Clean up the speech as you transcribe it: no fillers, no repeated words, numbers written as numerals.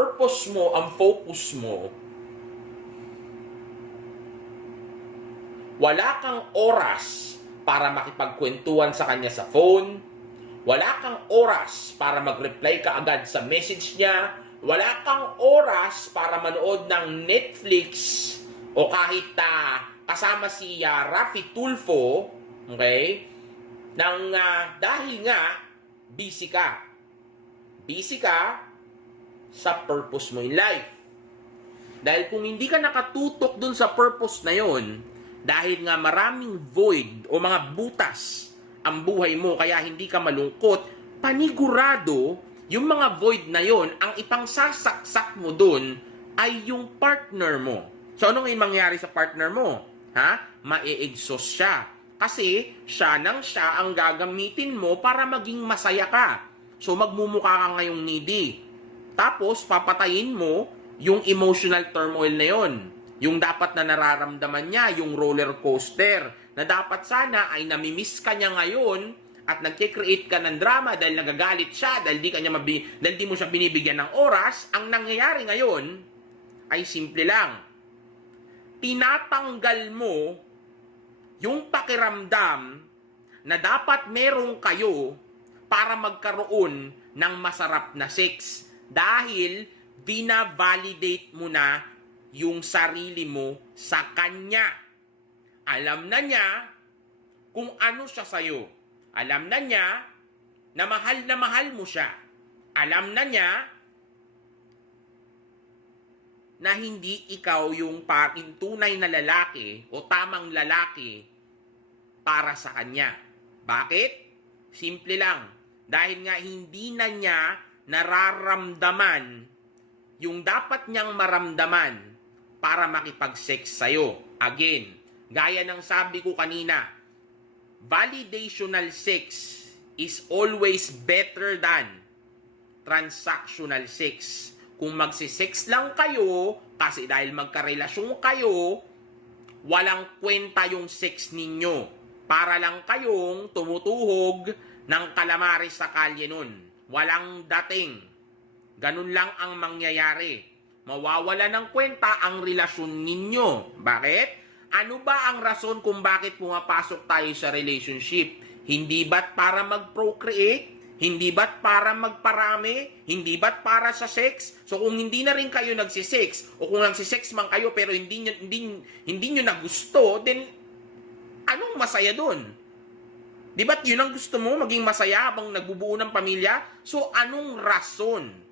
purpose mo, ang focus mo, wala kang oras para makipagkwentuhan sa kanya sa phone, wala kang oras para mag-reply ka agad sa message niya, wala kang oras para manood ng Netflix o kahit kasama si Rafi Tulfo, okay? Dahil nga, busy ka. Busy ka sa purpose mo in life. Dahil kung hindi ka nakatutok dun sa purpose na yon, dahil nga maraming void o mga butas ang buhay mo kaya hindi ka malungkot, panigurado yung mga void na yon, ang ipangsasaksak mo dun ay yung partner mo. So ano ngayon mangyari sa partner mo? Mae-exhaust siya. Kasi siya ang gagamitin mo para maging masaya ka. So magmumukha ka ngayong needy. Tapos papatayin mo yung emotional turmoil na yon. Yung dapat na nararamdaman niya, yung roller coaster, na dapat sana ay namimiss ka niya ngayon at nagkikreate ka ng drama dahil nagagalit siya, dahil di mo siya binibigyan ng oras. Ang nangyayari ngayon ay simple lang. Tinatanggal mo yung pakiramdam na dapat merong kayo para magkaroon ng masarap na sex dahil bina-validate mo na yung sarili mo sa kanya. Alam na niya kung ano siya sa'yo. Alam na niya na mahal mo siya. Alam na niya na hindi ikaw yung tunay na lalaki o tamang lalaki para sa kanya. Bakit? Simple lang. Dahil nga hindi na niya nararamdaman yung dapat niyang maramdaman para makipag-sex sa'yo. Again, gaya ng sabi ko kanina, validational sex is always better than transactional sex. Kung magsisex lang kayo, kasi dahil magkarelasyon kayo, walang kwenta yung sex ninyo. Para lang kayong tumutuhog ng kalamares sa kalye nun. Walang dating. Ganun lang ang mangyayari. Mawawala ng kwenta ang relasyon ninyo. Bakit? Ano ba ang rason kung bakit pumapasok tayo sa relationship? Hindi ba't para mag-procreate? Hindi ba't para magparami? Hindi ba't para sa sex? So kung hindi na rin kayo nagsisex, o kung nagsisex man kayo pero hindi nyo na gusto, then anong masaya dun? Di ba't yun ang gusto mo? Maging masaya habang nagbubuo ng pamilya? So anong rason